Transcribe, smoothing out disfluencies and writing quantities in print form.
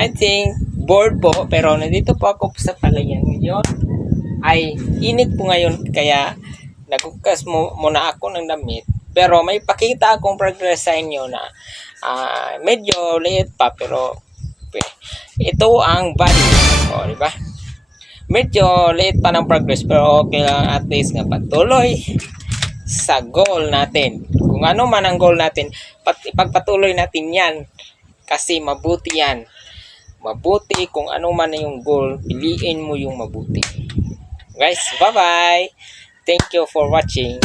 I think bored po, pero nandito po ako sa palayan ngayon. Ay init po ngayon, kaya naghugas muna ako ng damit. Pero may pakita akong progress sa inyo na medyo liit pa, pero ito ang body. O, di ba? Medyo liit pa ng progress, pero okay lang, at least nga patuloy sa goal natin. Kung ano man ang goal natin, ipagpatuloy natin yan. Kasi mabuti yan. Mabuti kung ano man yung goal, piliin mo yung mabuti. Guys, bye-bye. Thank you for watching.